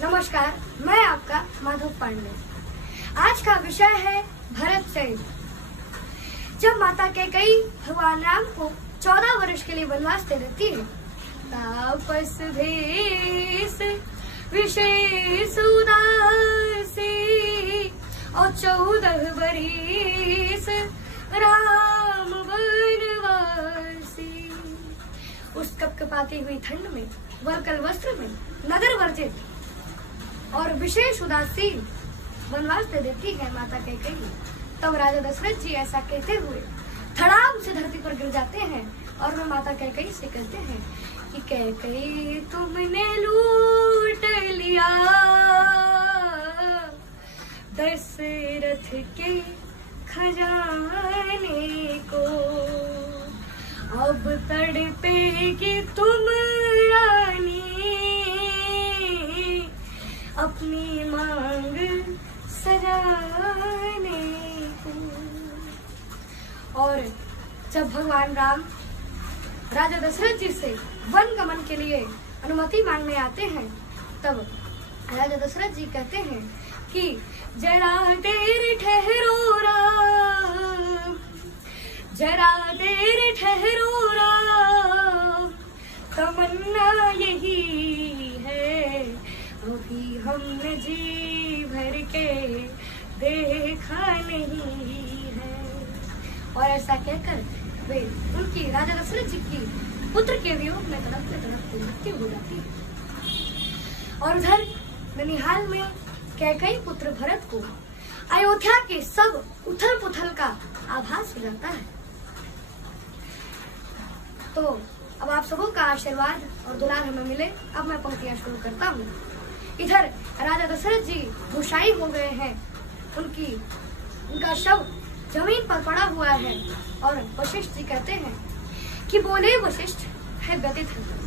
नमस्कार, मैं आपका माधव पांडे। आज का विषय है भरत चरित्र। जब माता कैकेयी भगवान राम को 14 वर्ष के लिए वनवास दे देती है, तापस भेष विशेष उदासी और 14 बरिस राम वनवासी। उस कपकपाती हुई ठंड में, वरकल वस्त्र में, नगर वर्जित और विशेष उदासी वनवास दे देती है माता कैकेयी। तब राजा दशरथ जी ऐसा कहते हुए धड़ाम से धरती पर गिर जाते हैं और वे माता कैकेयी से कहते हैं कि कैकेयी तुमने लूट लिया दशरथ के खजाने को, अब तड़पेगी तुम रानी अपनी मांग सजाने को। और जब भगवान राम राजा दशरथ जी से वन गमन के लिए अनुमति मांगने आते हैं, तब राजा दशरथ जी कहते हैं कि जरा देर ठहरो राम, जरा देर ठहरो राम, तमन्ना यही है अभी हमने जी भर के देखा नहीं है। और ऐसा कहकर वे उनकी राजा दशरथ जी की पुत्र के वियोग में तड़पते मृत्यु हो जाती है। और उधर ननिहाल में कैकेयी पुत्र भरत को अयोध्या के सब उथल पुथल का आभास हो जाता है। तो अब आप सबों का आशीर्वाद और दुलार हमें मिले। अब मैं पंक्तियां शुरू करता हूँ। इधर राजा दशरथ जी भूषाई हो गए हैं, उनका शव जमीन पर पड़ा हुआ है और वशिष्ठ जी कहते हैं कि बोले वशिष्ठ है व्यथित हृदय,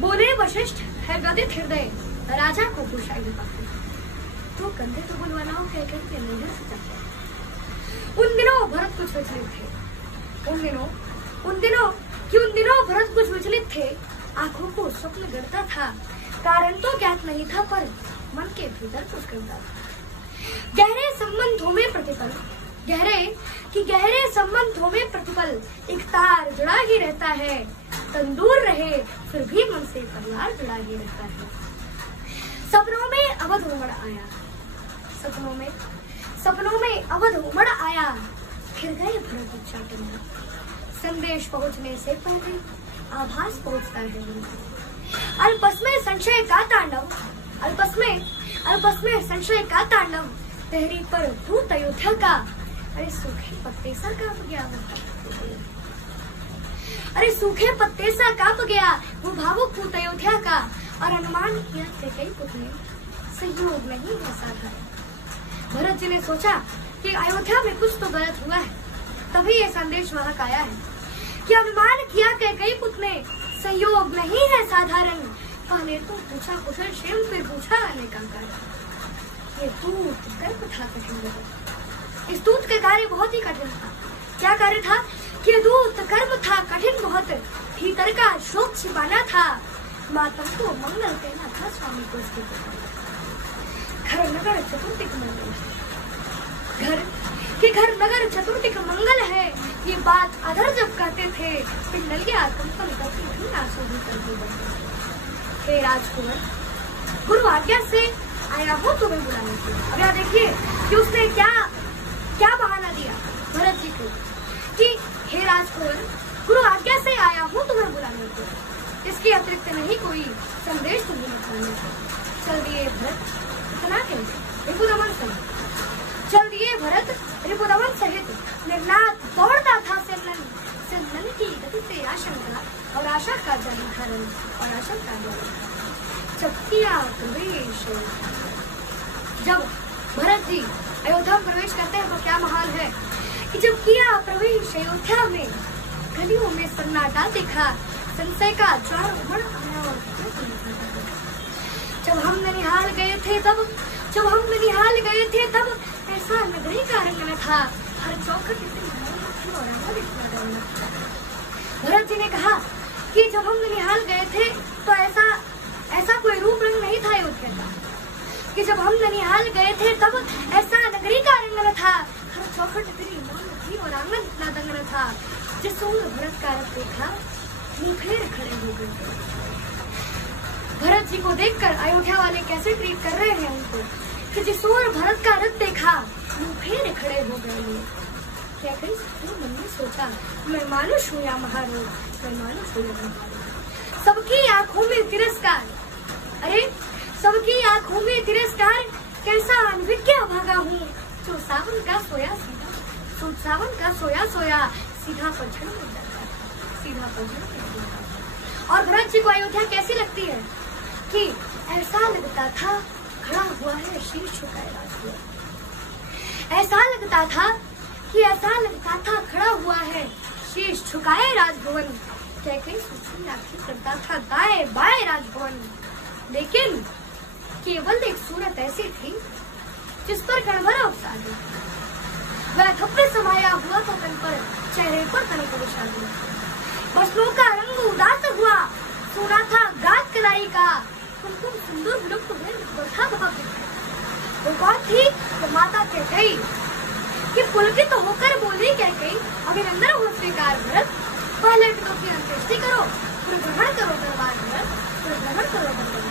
बोले वशिष्ठ है व्यथित हृदय, राजा को भूषाई पाते तो कंधे तो बुलवाना हो कह करके नहीं हंस सकते। उन दिनों भरत कुछ विचलित थे, उन दिनों भरत कुछ विचलित थे, आंखों को स्वप्न गढ़ता था, कारण तो ज्ञात नहीं था पर मन के भीतर कुछ करता था। गहरे संबंधों में प्रतिपल, गहरे संबंधों में प्रतिपल एक तार जुड़ा ही रहता है, तंदूर रहे फिर भी मन से परिवार जुड़ा ही रहता है। सपनों में अवध उमड़ आया, सपनों में अवध उमड़ आया, फिर गए भरत उच्चाटन में, संदेश पहुंचने से पहले आभास पहुंचता है। अल्पस्में संशय का तांडव, अल्पस्में संशय का तांडव, तेरी पर भूत अयोध्या का, अरे सूखे पत्ते सा कांप गया वो, अरे सूखे पत्ते सा कांप गया वो भावुक भूत अयोध्या का। और अनुमान किया कैकेयी पुत्र ने संयोग नहीं है साधारण। भरत जी ने सोचा कि अयोध्या में कुछ तो गलत हुआ है, तभी ये संदेश वहां का आया है कि अनुमान किया कैकेयी पुत्र ने संयोग नहीं है साधारण। पहले तो पूछा कुशल क्षेम, फिर पूछा आने का कारण। ये दूत कर्म था कठिन, इस दूत का कार्य बहुत ही कठिन था। क्या कार्य था कि दूत कर्म था कठिन बहुत, भीतर का शोक छिपाना था, मातम को मंगल कहना था स्वामी को इसके घर नगर चतुर्थिक मंगल, घर नगर चतुर्थिक मंगल है, ये बात अधर जब कहते थे, पिंडलिया कंपन करती थी आंसू भी करती बहती। हे राजकुमार, गुरु आज्ञा से आया हूँ तुम्हें बुलाने के। अब यहाँ देखिए कि उसने क्या बहाना दिया भरत जी को कि हे राजकुमार, गुरु आज्ञा से आया हूँ तुम्हें बुलाने को, इसके अतिरिक्त नहीं कोई संदेश तुम्हें निकालने को। चल दिए भरत इतना कहते रिपुदमन सहित, चल दिए भरत रिपुदमन सहित, निर्नाद दौड़ता था सिरनन की गति से आशंका और आशा का जलधारण और आशंका जब किया प्रवेश। जब भरत जी अयोध्या में प्रवेश करते हैं तो क्या महाल है कि जब किया प्रवेश अयोध्या में, गलियों में सन्नाटा दिखा, संशय का ज्वार उमड़ आया। और जब हम ननिहाल गए थे तब ऐसा नगरी का रंग न था, हर चौखट और भरत जी ने कहा कि जब हम ननिहाल गए थे तो ऐसा कोई रूप रंग नहीं था अयोध्या, कि जब हम ननिहाल गए थे तब ऐसा नगरी का रंग न था, हर चौखट तेरी मौन थी और आंगन इतना दंग न था। जिस सूर भरत का रथ देखा मुंह फेर खड़े हो गए। भरत जी को देखकर अयोध्या वाले कैसे ट्रीट कर रहे हैं उनको कि जिस सूर भरत का रथ देखा मुंह फेर खड़े हो गए। क्या करी तो मन में सोचा, मैं मानुष हूँ या महारूप, मैं मानुष हूँ या महारूप। सबकी आंखों में तिरस्कार, अरे सबकी आंखों में तिरस्कार, कैसा अनभिज्ञ भागा हूँ। जो सावन का सोया सीधा, जो सावन का सोया सोया, सीधा पलझड़ में जाता, सीधा पलझड़ में जाता। और भरत जी को अयोध्या कैसी लगती है कि ऐसा लगता था खड़ा हुआ है शीश झुकाए राजभवन। ऐसा लगता था कि ऐसा लगता था खड़ा हुआ है शीश झुकाए राजभवन। कैकई सुशील आंखें करता था दाएं बाएं राजभवन। लेकिन केवल एक सूरत ऐसी थी जिस पर गड़बड़ा उतार दिया। वह धब्बे समाया हुआ था तन पर, चेहरे पर तनिक विषाद हुआ। बसनों का रंग उदास हुआ, सुना था गाज कलाई का, कुमकुम सिंदूर लुप्त हुए बरखा भाव। वो कौन थी? वो माता कैकई कि पुलकित होकर बोली कैकई, अभिनंदन हो स्वीकार भरत, पहले पिता की अंत्येष्टि करो, फिर ग्रहण करो दरबार भरत, फिर ग्रहण करो दरबार।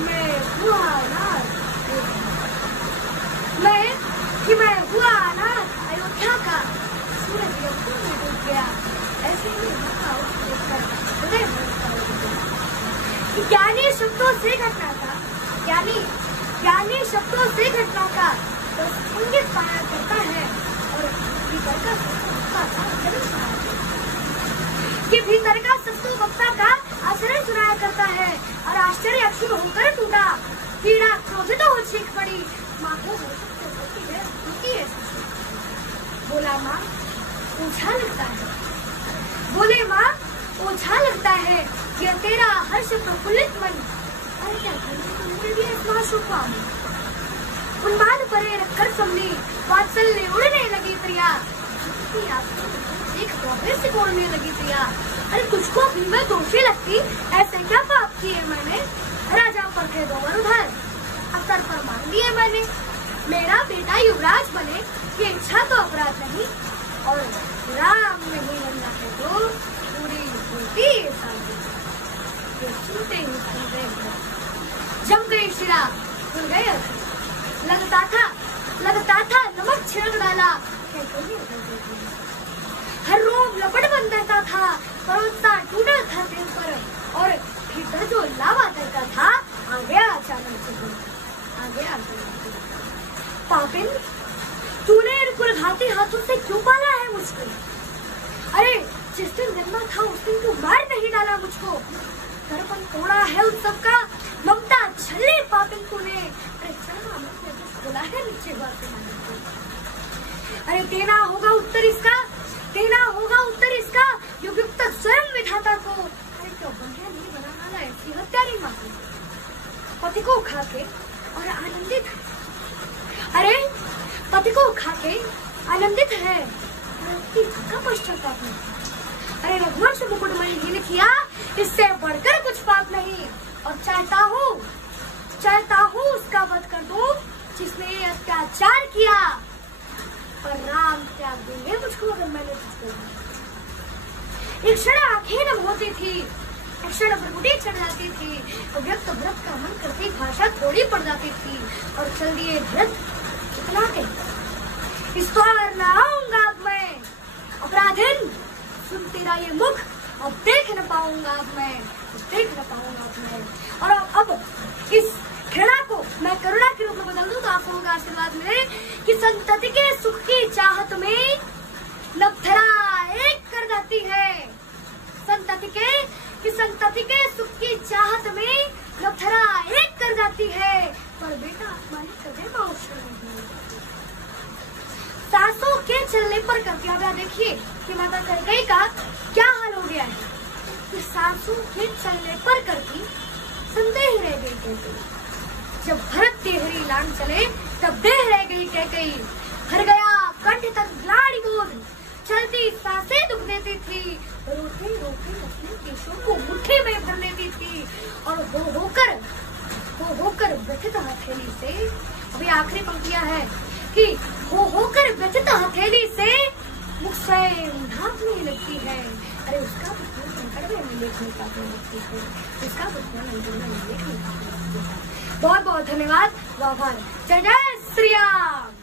मैं हुआ अनाथ अयोध्या का, सूरज यमुना में डूब गया। ऐसे ही हृदय ज्ञानी शब्दों से घटना था, ज्ञानी शब्दों से घटना का बस इंगित पाया करता है और भीतर का कि भीतर का सस्तु वक्ता का आचरण सुनाया करता है। और आश्चर्य अक्षुण होकर टूटा, पीड़ा क्रोधित हो चीख पड़ी, माँ को बोला माँ ओझा लगता है, बोले माँ ओझा लगता है यह तेरा हर्ष प्रफुल्लित मन। अरे क्या उन्माद परे रखकर सबने वात्सल्य उड़ने लगी प्रिया, से बोलने लगी प्रिया। अरे तुझको भी मैं दोषी लगती, ऐसे क्या पाप किए मैंने? राजा पर थे दो उधर, अवसर पर मान लिए मैंने, मेरा बेटा युवराज बने ये इच्छा तो अपराध नहीं, और राम नहीं बनना है तो पूरी होती ये सुनते ही जम गई शिरा, खुल गए। लगता था नमक छिड़क डाला, हर रोम लपट बन रहता था, परोसा टूटा था दिल पर, और भीतर जो लावा करता था आ गया अचानक से, आ गया पापिन, तूने कुलघाती हाथों से क्यों पाला है मुझको? अरे जिस दिन जन्मा था उस दिन तू मार नहीं डाला मुझको। दर्पण तोड़ा है उन सबका, ममता छल्ले पापिन तूने। अरे चल बोला है नीचे हुआ। अरे देना होगा उत्तर इसका, देना होगा उत्तर इसका युक्त स्वयं विधाता को। अरे क्यों बढ़िया नहीं बना वाला ऐसी हत्यारी माँ पति को खा के और आनंदित है। अरे पति को खा के आनंदित है, का पश्चाताप नहीं। अरे रघुवंश मुकुटमणि ने किया, इससे बढ़कर कुछ पाप नहीं। और चाहता हूँ उसका वध कर दूं जिसने ये अत्याचार किया, पर राम त्याग देंगे मुझको अगर मैंने तुझको। एक क्षण आंखें नम होती थी, एक क्षण भ्रुकुटी चढ़ जाती थी, व्यक्त भरत का मन करती भाषा थोड़ी पड़ जाती थी, और चल दिए भरत कितना कहता, इस द्वार न आऊंगा अब मैं, अपराधिन सुन तेरा ये मुख अब देख न पाऊंगा अब मैं, देख न पाऊंगा अब मैं। और अब इस घृणा को मैं करुणा के रूप में बदल दूं तो आप लोगों का आशीर्वाद मिले कि संतति के सुख की चाहत में नवधरा एक कर जाती है। संतति के सुख की चाहत में नवधरा एक कर जाती है, पर बेटा आसमानी कदे माउशर नहीं। सासों के चलने पर कर्तव्य देखिए कि माता कैकेयी का क्या हाल हो गया है कि सासों के चलने पर करती संदेह रह गई कैकेयी। जब भरत देहरी लांग चले तब देह रह गई कैकेयी, भर गया कंठ तक ग्लाड़ी बोध, चलती सांसें दुख देती थी, रोते रोते अपने केशों को मुट्ठी में भर लेती थी, और होकर हो होकर व्यथित हथेली से, अभी आखिरी पंक्तियां है कि हो होकर व्यथित हथेली से मुख से ढांकने लगती है। अरे उसका पुत्र संकट में लेखनी पाते लगती है, उसका पुत्र संकट में लेखनी पाते लगती है। बहुत बहुत धन्यवाद, आभार। जय जय श्री राम।